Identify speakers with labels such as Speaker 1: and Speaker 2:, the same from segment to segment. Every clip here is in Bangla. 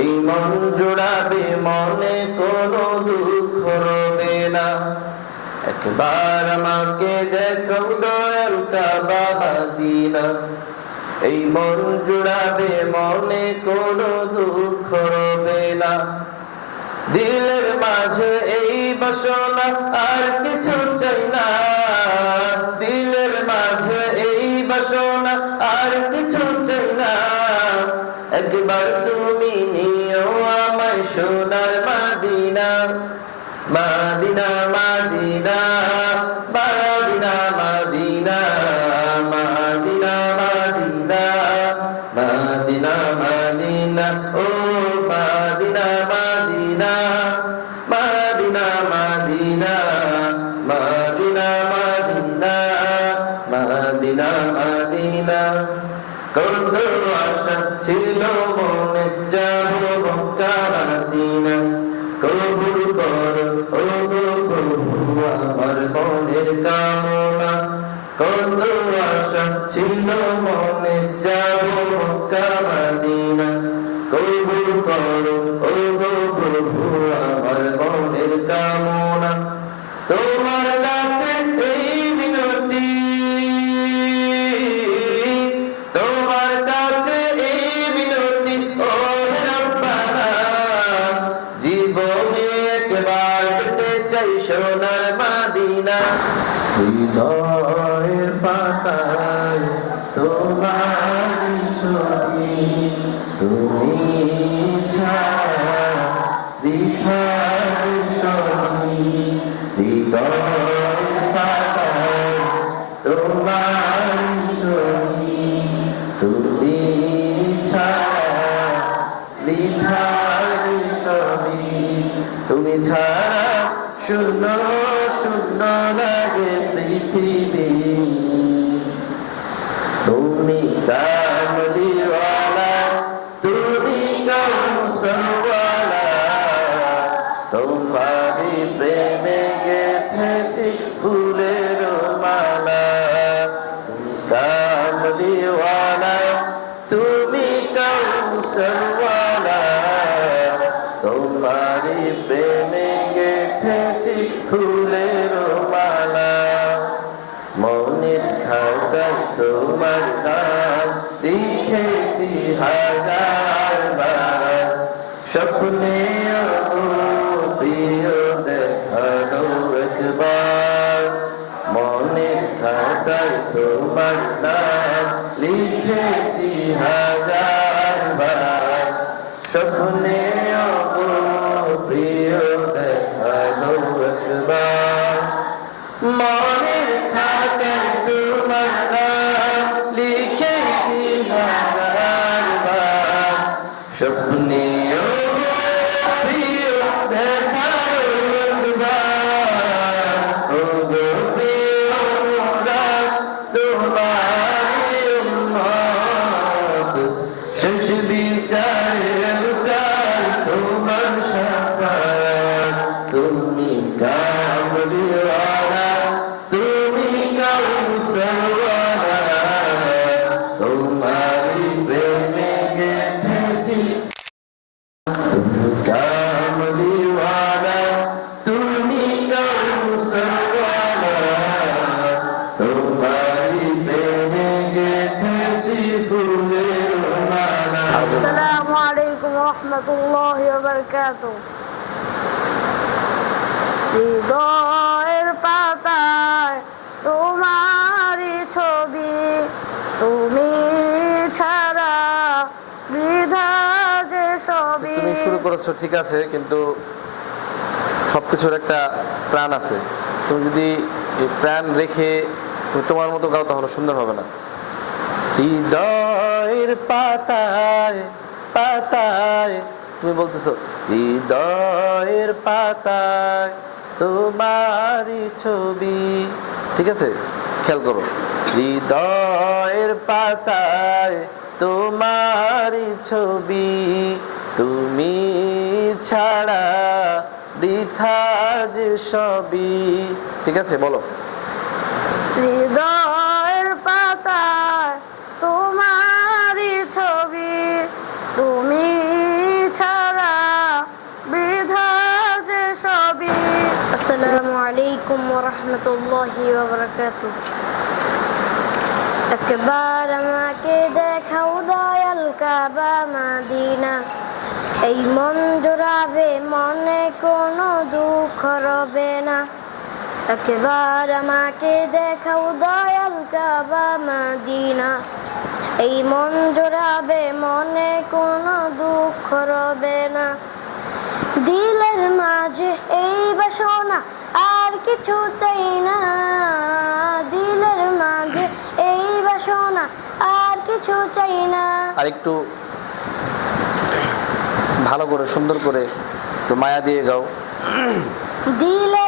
Speaker 1: এই মন জোড়াবে মনে কোনো দুঃখ রবে না। একবার আমাকে দেখো এই মন জুড়াবে মনে কোনো দুঃখ রবে না। দিলের মাঝে এই বাসনা আর কিছু কত আশা ছিল মনে যাব মক্কা মাদিনা কবুল কর ও প্রভু আমার মনের কামনা কত আশা ছিল সোনার মাদিনা। হৃদয়ের পাতায় ফুলের মালা। মনের খাতায় তোমার নাম লিখেছি হাজার স্বপ্নে প্রিয় দেখানো একবার। মনের খাতায় তোমার নাম লিখেছি হাজার বার। স্বপ্নে স্বপ্নে
Speaker 2: রহমতুল্লাহ বরকাত হৃদয়ের পাতায় তোমার ছবি, তুমি ছাড়া বৃধা যে সবই।
Speaker 3: শুরু করেছ, ঠিক আছে, কিন্তু সব কিছুর একটা প্রাণ আছে। তুমি যদি প্রাণ রেখে তোমার মতো গাও, তাহলে সুন্দর হবে না। হৃদয়ের পাতায় পাতায়। তুমি বলতেছো, হৃদয়ের পাতায় তোমারই ছবি। ঠিক আছে? খেয়াল করো। হৃদয়ের পাতায় তোমারই ছবি। তুমি ছাড়া দ্বিধা যে সবই। ঠিক আছে, বলো।
Speaker 2: হৃদয়ের আসসালামু আলাইকুম ওরহমতুল্লাহি ওবরাকাত একবার আমাকে দেখাও দয়াল কাবা মাদিনা। এই মন জোড়াবে, মনে কোনো দুঃখ রবে না। একবার আমাকে দেখাও দয়াল কাবা মাদিনা। এই মন জোড়াবে, মনে কোনো দুঃখ রবে না। দিলের মাঝে এই বাসনা আর কিছু চাই না। দিলের মাঝে এই বাসনা আর কিছু চাই না।
Speaker 1: আর একটু ভালো করে সুন্দর করে মায়া দিয়ে গাও।
Speaker 2: দিলের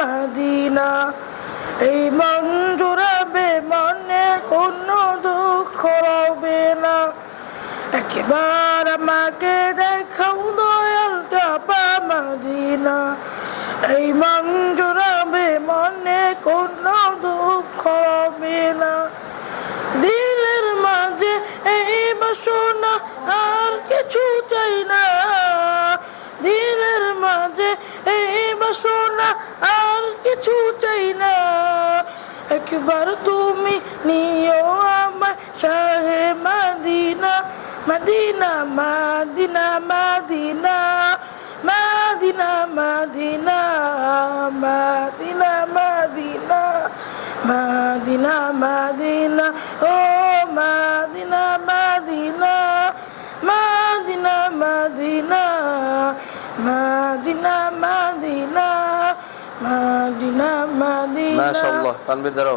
Speaker 2: মাদিনা
Speaker 4: এই মন মনে কোনো দুঃখ রবে না। একবার আমাকে এই মন জোড়াবে মনে কোনো দুঃখ রবে না। দিলের মাঝে এই বাসনা আর কিছু চাই না। দিলের মাঝে এই বাসনা আর কিছু চাই না। একবার তুমি নিও আমার শাহে Madina Madina Madina Madina. Madina Madina Madina Madina Madina ও Madina Madina Madina Madina Madina Madina Madina Madina
Speaker 1: মাশাআল্লাহ তানবীর দাঁড়াও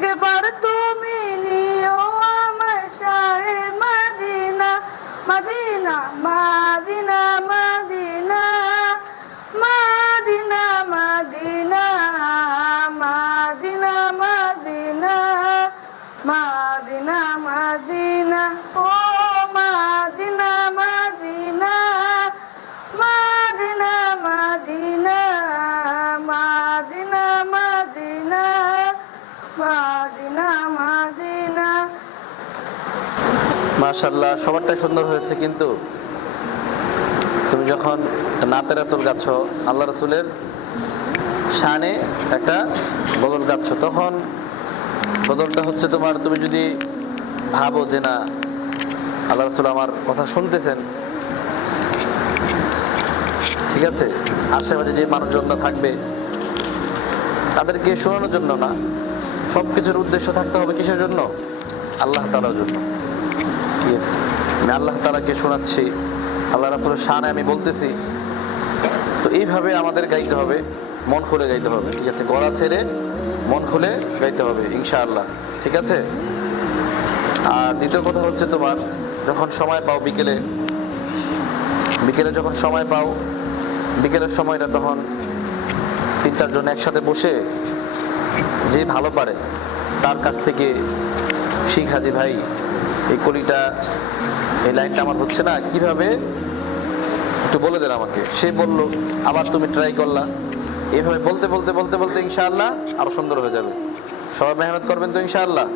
Speaker 4: একবার তুমি নিও আমার শাহে Madina Madina Madina Madina Madina Madina Madina Madina Madina
Speaker 1: মাশাল্লাহ সবারটাই সুন্দর হয়েছে কিন্তু তুমি যখন নাতে রাসুল গাচ্ছ, আল্লাহ রাসুলের শানে একটা বদল গাচ্ছ, তখন বদলটা হচ্ছে তোমার, তুমি যদি ভাবো যে না, আল্লাহ রাসুল আমার কথা শুনতেছেন, ঠিক আছে? আশেপাশে যে মানুষজনরা থাকবে, তাদেরকে শোনানোর জন্য না সব কিছুর উদ্দেশ্য থাকতে হবে কিসের জন্য? আল্লাহ তালার জন্য। ঠিক আছে আমি আল্লাহ তালাকে শোনাচ্ছি। আল্লাহ রাসুলের শানে আমি বলতেছি, তো এইভাবে আমাদের গাইতে হবে, মন খুলে গাইতে হবে। ঠিক আছে গলা ছেড়ে মন খুলে গাইতে হবে, ইনশাআল্লাহ। ঠিক আছে? আর দ্বিতীয় কথা হচ্ছে তোমার, যখন সময় পাও বিকেলে বিকেলে যখন সময় পাও, বিকেলের সময়টা তখন তিন চারজন একসাথে বসে যে ভালো পারে, তার কাছ থেকে শিখ হাজি ভাই, এই কলিটা,
Speaker 3: এই লাইনটা আমার হচ্ছে না। কীভাবে? একটু বলে দেন আমাকে। সে বলল, আবার তুমি ট্রাই করলা। এভাবে বলতে বলতে বলতে বলতে ইনশাআল্লাহ আরও সুন্দর হয়ে যাবে। সবাই মেহনত করবেন তো ইনশাআল্লাহ?